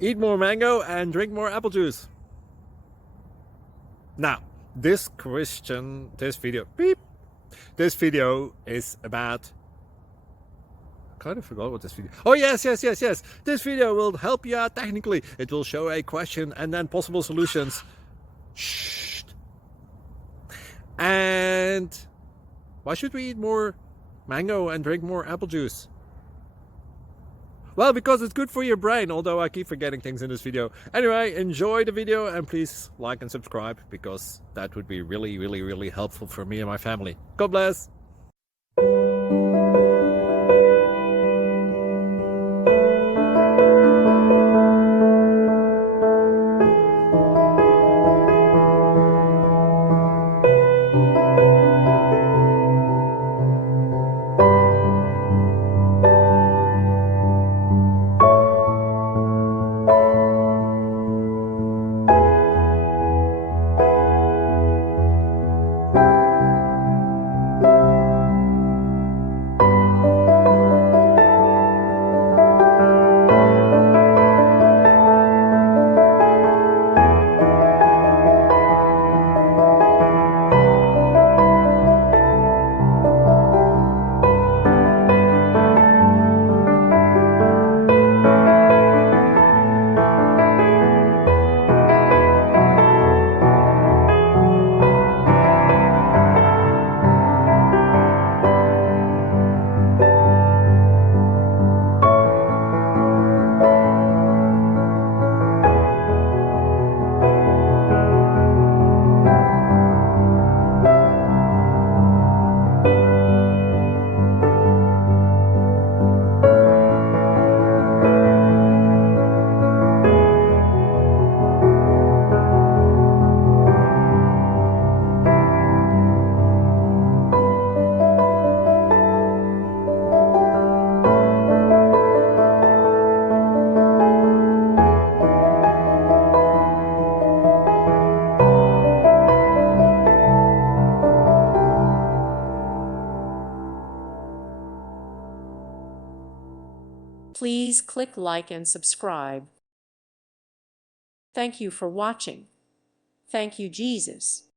Eat more mango and drink more apple juice. Now, this video is about, I kind of forgot what this video. Oh, yes. This video will help you out technically. It will show a question and then possible solutions. Shh. And why should we eat more mango and drink more apple juice? Well, because it's good for your brain, although I keep forgetting things in this video. Anyway, enjoy the video and please like and subscribe, because that would be really helpful for me and my family. God bless. Please click like and subscribe. Thank you for watching. Thank you, Jesus.